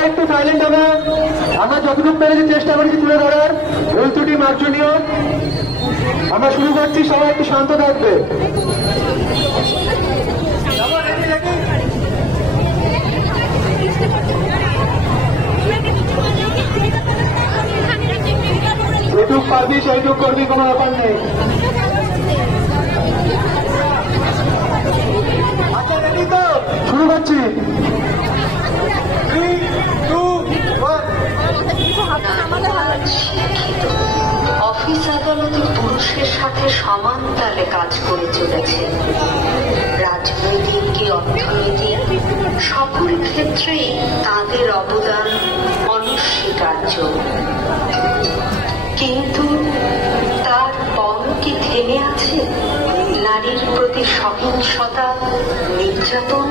সবাই একটু সাইলেন্ট হবে। আমরা যতটুকু পেরেছি চেষ্টা করেছি তুলে ধরার, ভুল ত্রুটি মার্জনীয়। আমরা শুরু করছি, সবাই একটু শান্ত থাকবে। যেটুক পারবি সেইটুক করবি, কোনো ব্যাপার নেই। আচ্ছা রেডি তো? শুরু করছি। অফিস আদালতে পুরুষের সাথে সমান তালে কাজ করে চলেছে। রাজনৈতিক কি অর্থনীতি, সকল ক্ষেত্রেই তাদের অবদান অনস্বীকার্য। কিন্তু তারপর কি থেমে আছে নারীর প্রতি সহিংসতা, নির্যাতন?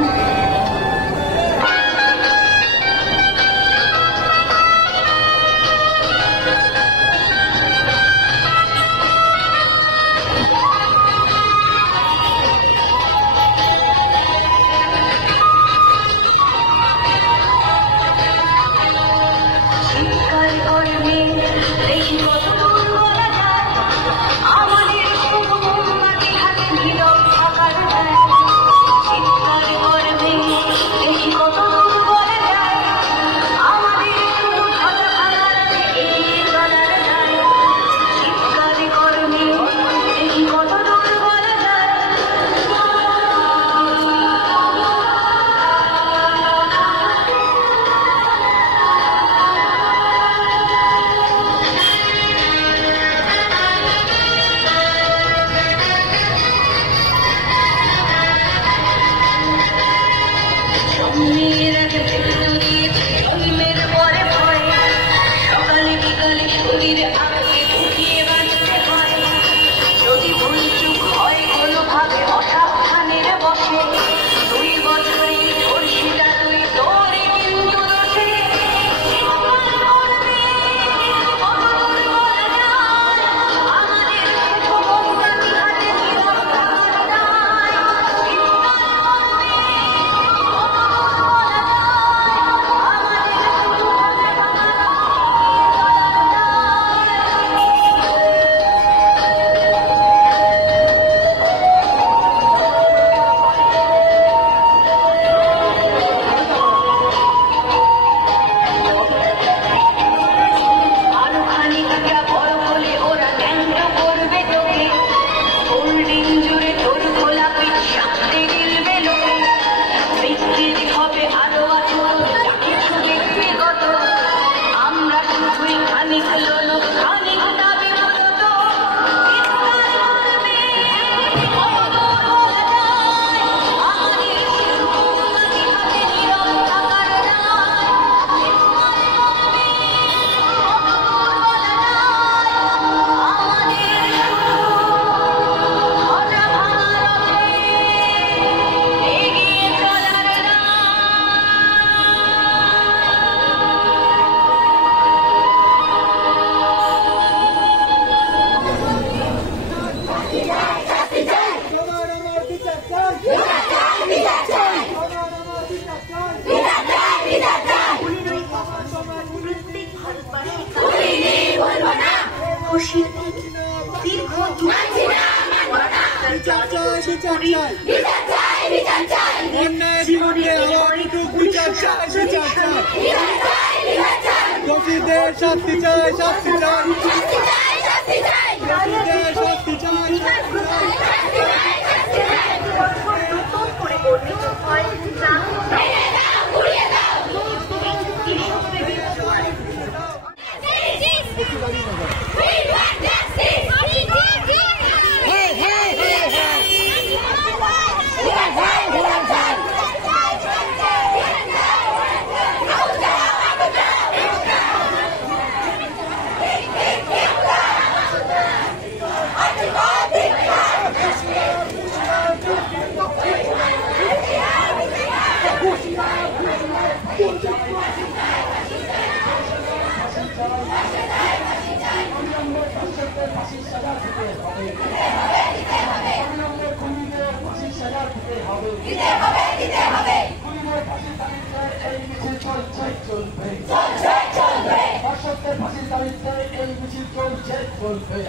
দিতে হবে চলবে অসত্যের ফাঁসির দাবিতে এই মিছিল চলবে